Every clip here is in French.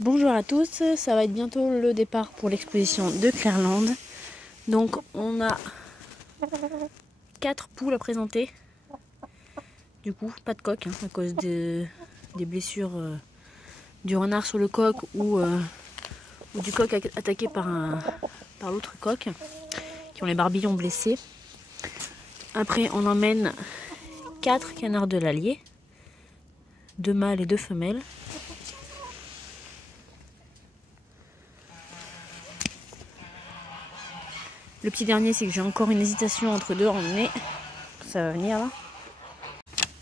Bonjour à tous, ça va être bientôt le départ pour l'exposition de Clairland. Donc on a 4 poules à présenter. Du coup, pas de coq à cause des blessures du renard sur le coq ou du coq attaqué par l'autre coq qui ont les barbillons blessés. Après on emmène 4 canards de l'Allier, 2 mâles et 2 femelles. Le petit dernier, c'est que j'ai encore une hésitation entre deux à emmener. Ça va venir là.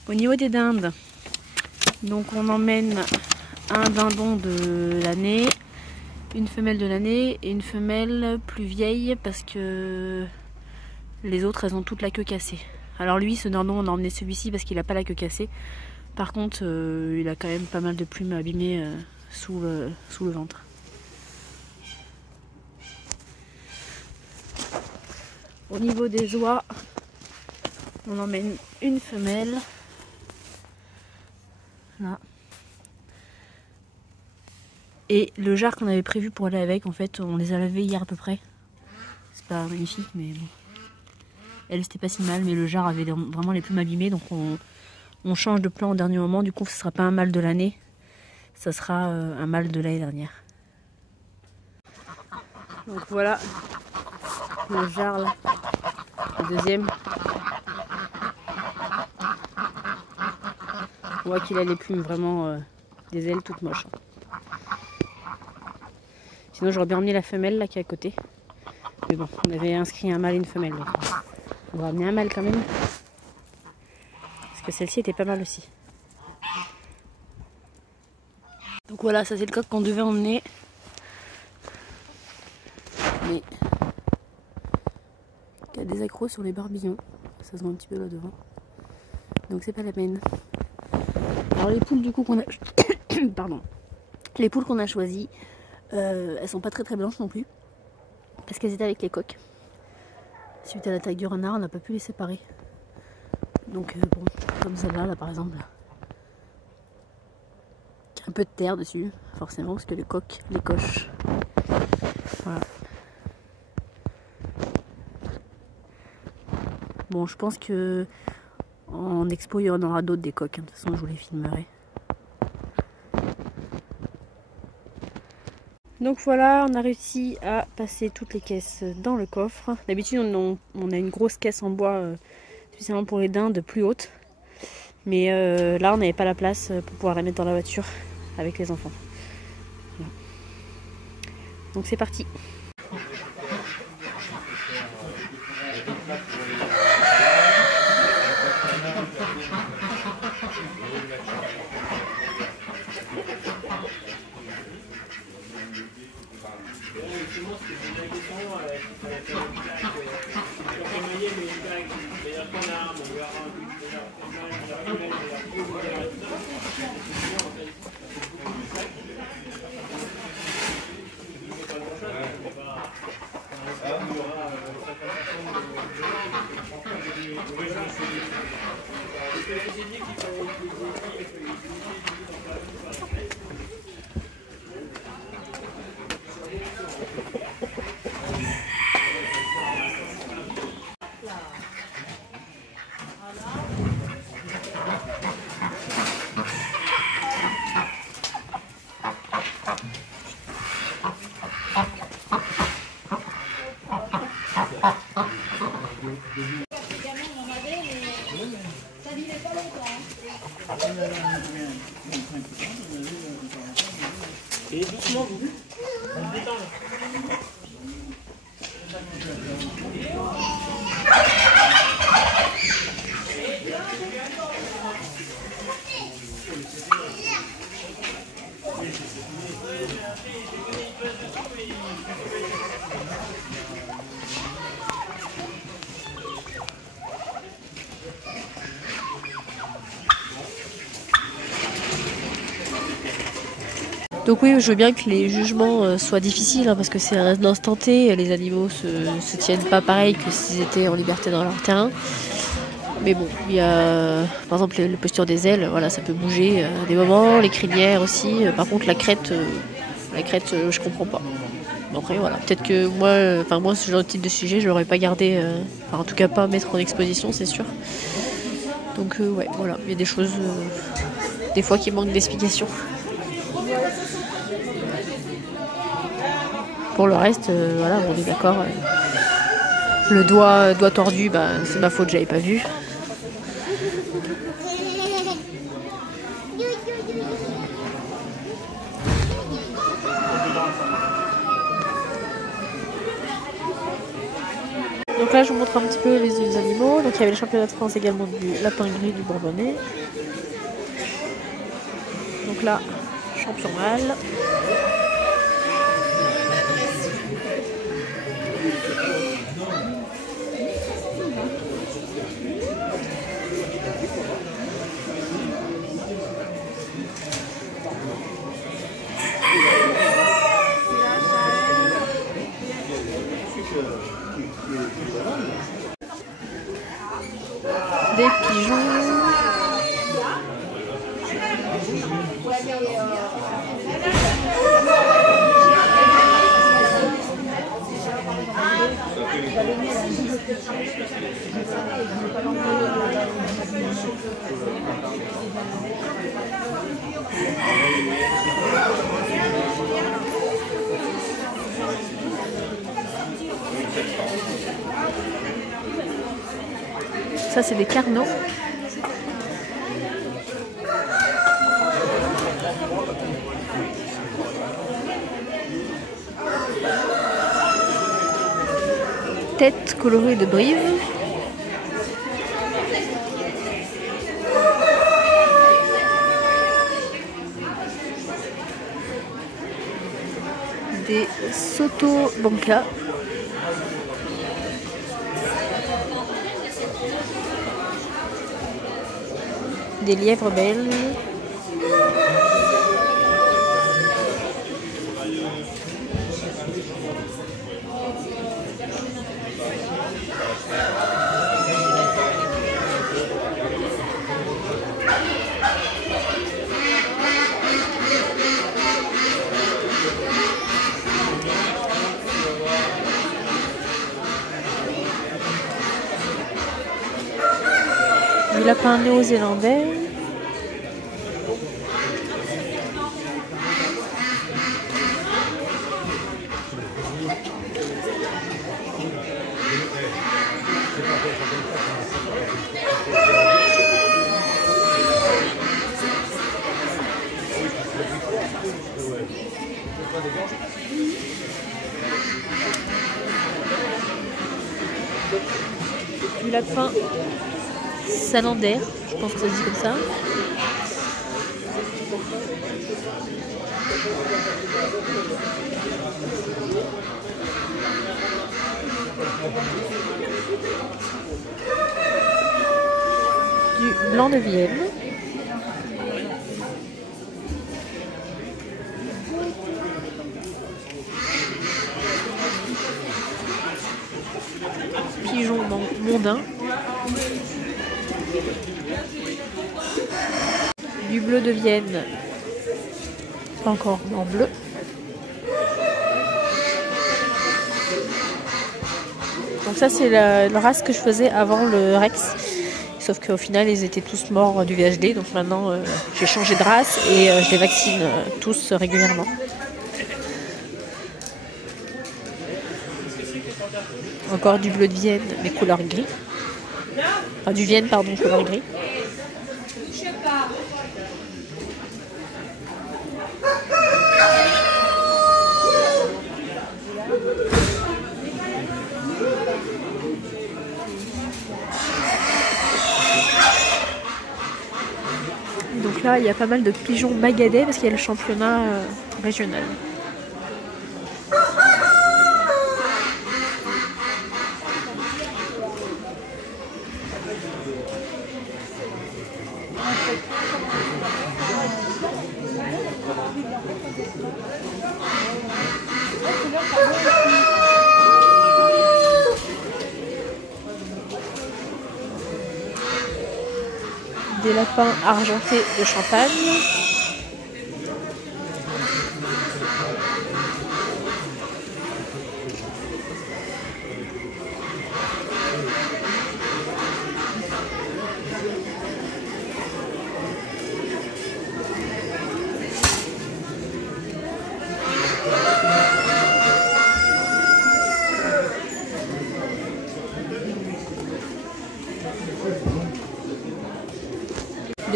Au niveau des dindes, donc on emmène un dindon de l'année, une femelle de l'année et une femelle plus vieille parce que les autres elles ont toute la queue cassée. Alors lui, ce dindon, on a emmené celui-ci parce qu'il n'a pas la queue cassée. Par contre, il a quand même pas mal de plumes abîmées sous le ventre. Au niveau des oies, on emmène une femelle. Là. Et le jarre qu'on avait prévu pour aller avec, en fait, on les a lavés hier à peu près. C'est pas magnifique, mais bon. Elle, c'était pas si mal, mais le jarre avait vraiment les plumes abîmées, donc on change de plan au dernier moment. Du coup, ce sera pas un mâle de l'année, ça sera un mâle de l'année dernière. Donc voilà, le jarre là, le deuxième. On voit qu'il a les plumes vraiment des ailes toutes moches. Sinon j'aurais bien emmené la femelle là qui est à côté. Mais bon, on avait inscrit un mâle et une femelle. Donc on va amener un mâle quand même. Parce que celle-ci était pas mal aussi. Donc voilà, ça c'est le coq qu'on devait emmener. Mais il y a des accros sur les barbillons. Ça se voit un petit peu là devant. Donc c'est pas la peine. Alors les poules du coup qu'on a pardon. Les poules qu'on a choisies, elles sont pas très blanches non plus. Parce qu'elles étaient avec les coqs. Suite à l'attaque du renard, on n'a pas pu les séparer. Donc bon, comme celle-là là par exemple. Un peu de terre dessus, forcément, parce que les coqs les cochent. Voilà. Bon, je pense que en expo il y en aura d'autres des coqs. De toute façon, je vous les filmerai. Donc voilà, on a réussi à passer toutes les caisses dans le coffre. D'habitude, on a une grosse caisse en bois, spécialement pour les dindes, plus haute. Mais là, on n'avait pas la place pour pouvoir la mettre dans la voiture avec les enfants. Voilà. Donc c'est parti. Et doucement, vous détendez. Donc oui, je veux bien que les jugements soient difficiles, parce que c'est un instant T, les animaux se tiennent pas pareil que s'ils étaient en liberté dans leur terrain. Mais bon, il y a par exemple la posture des ailes, voilà, ça peut bouger à des moments, les crinières aussi. Par contre la crête, La crête, je comprends pas. Bon, après, voilà. Peut-être que moi, ce genre de type de sujet, je l'aurais pas gardé. En tout cas, pas mettre en exposition, c'est sûr. Donc, ouais, voilà. Il y a des choses, des fois, qui manquent d'explication. Pour le reste, voilà, on est d'accord. Le doigt tordu, bah, c'est ma faute, j'avais pas vu. Donc là, je vous montre un petit peu les animaux. Donc il y avait le championnat de France également du lapin gris du Bourbonnais. Donc là, champion mâle. Des pigeons. Ça, c'est des carnaux. Tête colorée de Brive. Des Sotobanca. Des lièvres belges. Du lapin néo-zélandais. Du lapin salander, je pense que ça se dit comme ça. Du blanc de Vienne. Pigeon mondain. Du bleu de Vienne, pas encore en bleu. Donc ça c'est la race que je faisais avant le Rex, sauf qu'au final ils étaient tous morts du VHD, donc maintenant j'ai changé de race et je les vaccine tous régulièrement. Encore du bleu de Vienne mais couleur gris. Enfin du Vienne pardon, couleur gris. Donc là, il y a pas mal de pigeons bagadets parce qu'il y a le championnat régional. Des lapins argentés de Champagne.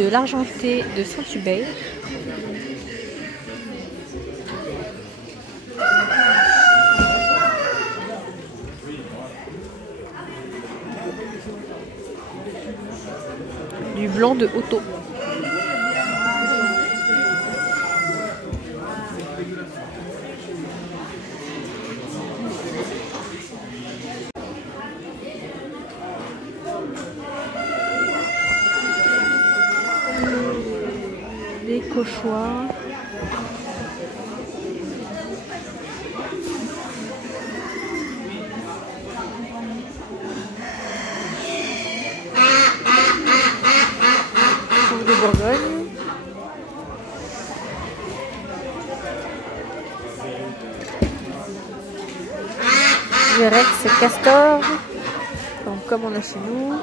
de l'Argenté de Saint-Hubert. Du blanc de Otto. Des cauchoirs. De Bourgogne. Du Rex Castor, donc comme on a chez nous.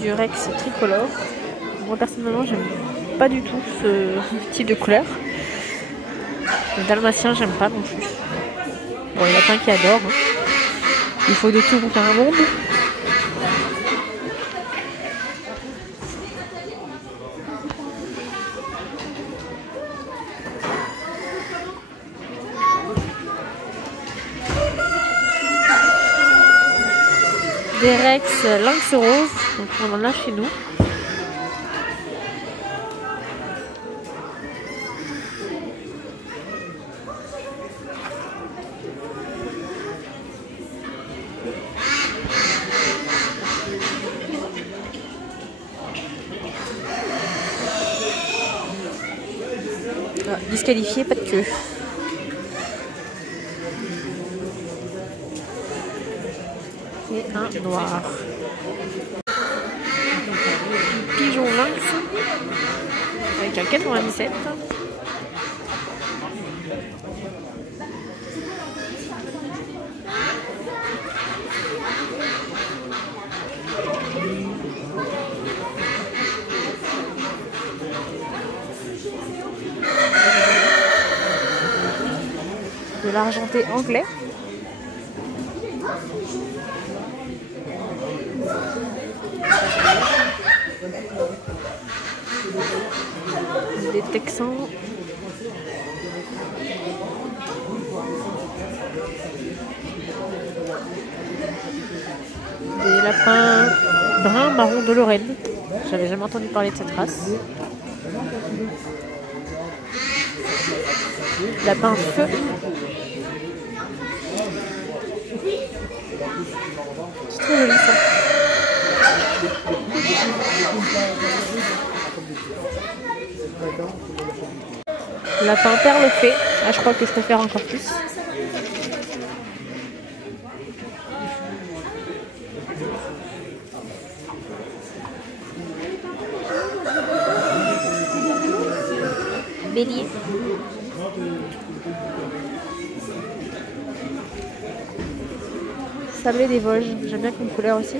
Du Rex tricolore. Moi personnellement j'aime pas du tout ce type de couleur. Le dalmatien j'aime pas non plus. Bon, il y en a plein qui adorent. Hein. Il faut de tout pour faire un monde. Des Rex lynx rose, donc on en a chez nous. Ah, disqualifié, pas de queue. Et un noir. Pigeon lynx avec un 97. De l'argenté anglais. Des Texans. Des lapins brun marron de Lorraine. J'avais jamais entendu parler de cette race. Lapin feu. C'est très joli ça. Lapin perle fait. Ah, je crois que je préfère encore plus. Bélier. Sablé des Vosges. J'aime bien comme couleur aussi.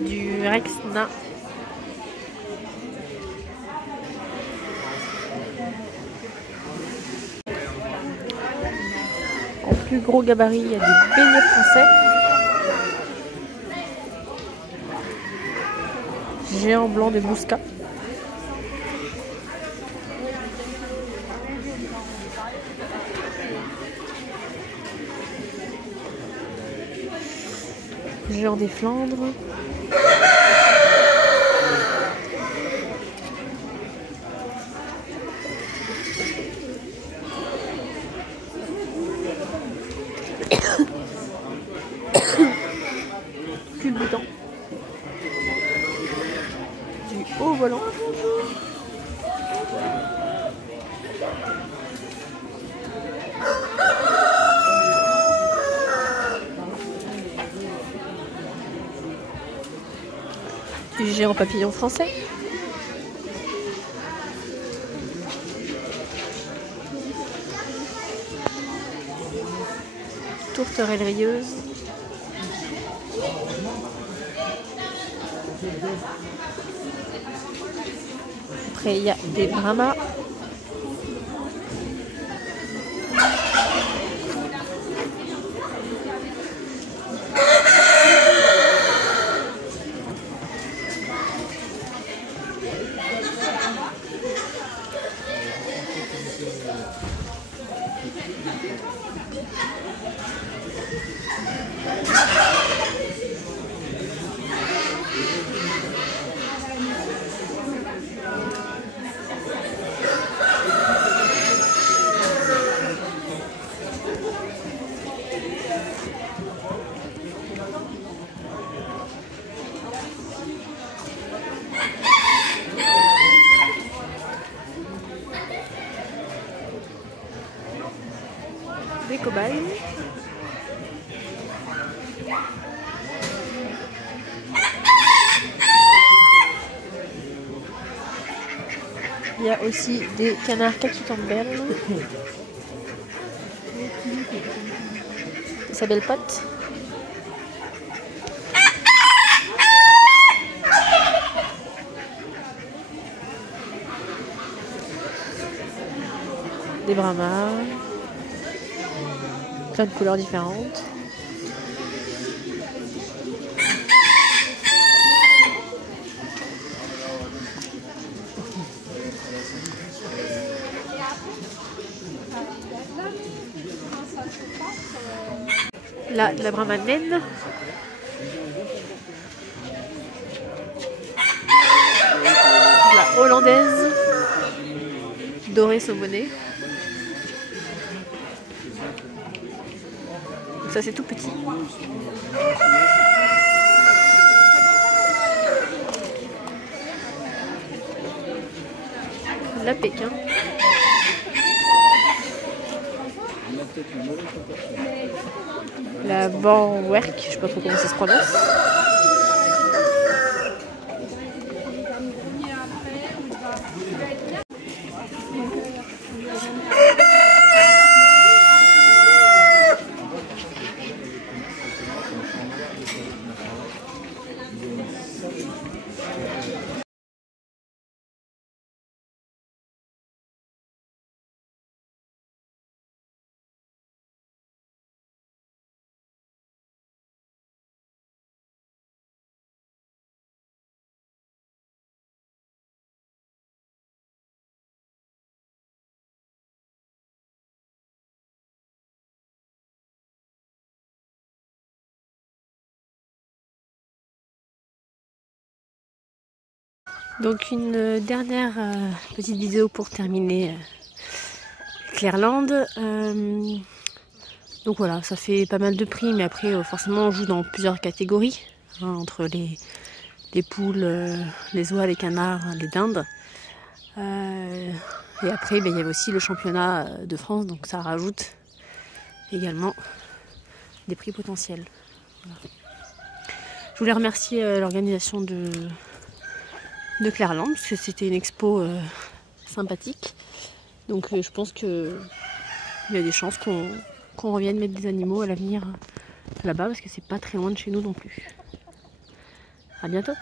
Du Rex nain. En plus gros gabarit, il y a des béliers français. Géant blanc de Mousca. Géant des Flandres. Culbutant. Du haut volant. géant papillon français. Tourterelle rieuse. Après il y a des brahmas. Des cobayes. Il y a aussi des canards Kaki-Campbell. Sa belle pote. Des brahmas. Plein de couleurs différentes. Là, de la brahma naine. La hollandaise. Dorée saumonée. Donc ça c'est tout petit. La Pékin. La Van Werk, je sais pas trop comment ça se prononce. Donc une dernière petite vidéo pour terminer Clairlande. Donc voilà, ça fait pas mal de prix, mais après forcément on joue dans plusieurs catégories, hein, entre les poules, les oies, les canards, les dindes. Et après il y avait aussi le championnat de France, donc ça rajoute également des prix potentiels. Voilà. Je voulais remercier l'organisation de Clairlande, parce que c'était une expo sympathique. Donc je pense qu'il y a des chances qu'on revienne mettre des animaux à l'avenir là-bas, parce que c'est pas très loin de chez nous non plus. À bientôt!